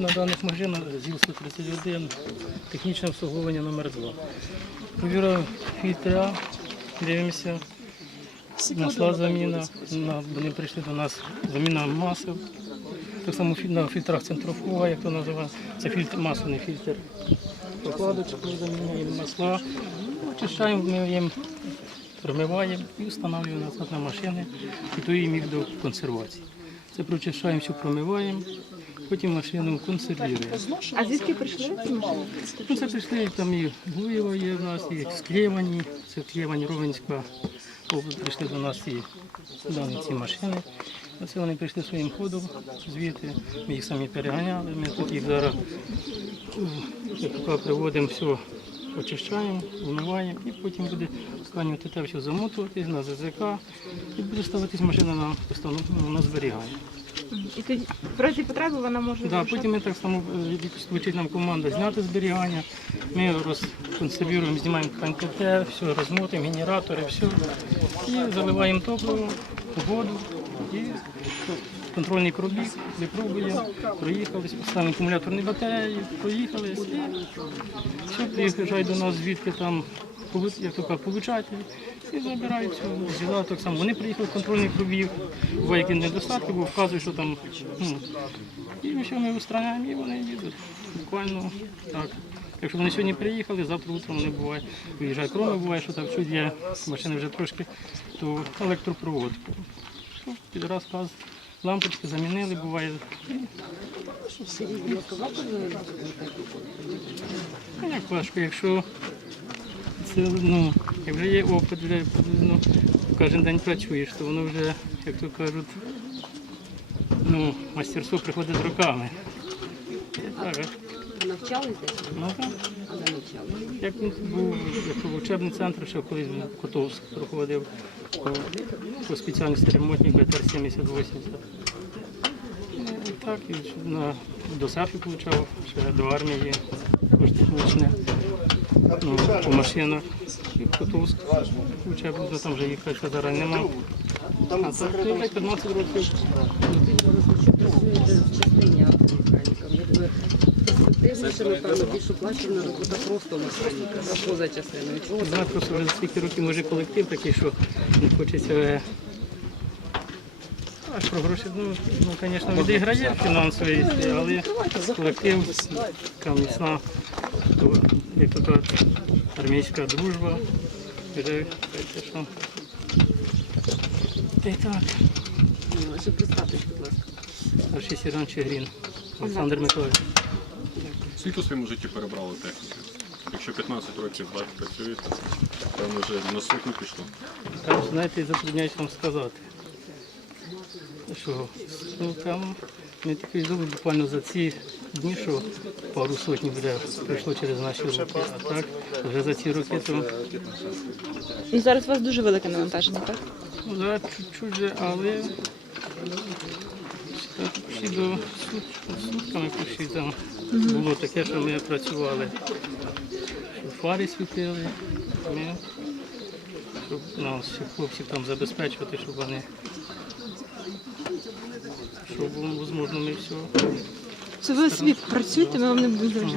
На даних машинах ЗІЛ-131 технічне обслуговування номер 2 Повіра фільтра, дивимося. Масла заміна. Вони прийшли до нас заміна масел. Так само на фільтрах центрофуга, як то називається. Це фільтр, масляний фільтр. Прокладочку заміняємо масла. Очищаємо, миємо, промиваємо і встановлюємо назад на машини, готуємо їх до консервації. Це прочищаємо, все промиваємо, потім машину консервуємо. А звідки прийшли ці машини? Ну, це прийшли там і Гуєва є в нас, і Склєвані, це Клєвані, Ровенська область, прийшли до нас і дані ці машини. Оце вони прийшли своїм ходом звідти, ми їх самі переганяли, ми тут їх зараз то приводимо все, очищаємо, вмиваємо і потім буде останнє те все замотувати на ЗЗК і буде ставитись машина на на зберігання. І тоді в разі потреби вона може Да, потім ми так само е, звучить нам команда зняти зберігання. Ми розконсервуємо, знімаємо ПНКТ, все розмотуємо, генератори, все. І заливаємо топливо, воду і контрольний пробіг, випробуємо, проїхались, поставимо акумуляторні батареї, проїхались і все, приїжджають до нас звідки там як то кажуть, получателі і забирають взяла так само. Вони приїхали контрольний пробіг, буває які недостатки, бо вказує, що там. Ну, і все ми устраняємо, і вони їдуть. Буквально так. Якщо вони сьогодні приїхали, завтра утром вони буває, виїжджають. Кроме буває, що так чуть є машини вже трошки, то електропроводку. Що, Під раз лампочки замінили, буває. Як важко, якщо ну, як вже є опит, вже ну, кожен день працюєш, то воно вже, як то кажуть, ну, мастерство приходить з роками. Десь? ну, так. Як був як в учебний центр, ще колись в Котовськ проходив по, по спеціальності ремонтник БТР-70-80. Ну, і так, і на, до САФі получав, ще до армії, технічне, ну, по машинах. І в Котовськ учебник, ну, там вже їхати зараз нема. А так, ну, 15 років. Працюєте в частині автомеханіком. Якби перспективніше, напевно, більш оплачувана робота просто механіка, а поза частиною. Чого Знаю, просто вже стільки років може колектив такий, що не хочеться. е, А що гроші, ну, ну, звісно, відіграє фінансовий, але колектив, міцна, як то армійська дружба. Й так, ще представтесь, будь ласка. старший сержант Чигрін, Олександр Миколаївич. Скільки у своєму житті перебрали техніки? Якщо 15 років так працюєте, певно вже на сотню пішло. Там, знаєте, затрудняюсь вам сказати. Що ну, там ми тільки здобули буквально за ці дні, що пару сотні вже пройшло через наші руки. А так, вже за ці роки то Ну, зараз у вас дуже велике навантаження, так? ну, зараз чуть-чуть, же, але так, всі до сут- сутками пішли там. Було таке, що ми працювали. Що фари світили, ми, щоб нас всіх хлопців там забезпечувати, щоб вони щоб було можливо ми все. Це ви собі працюєте, ми вам не будемо.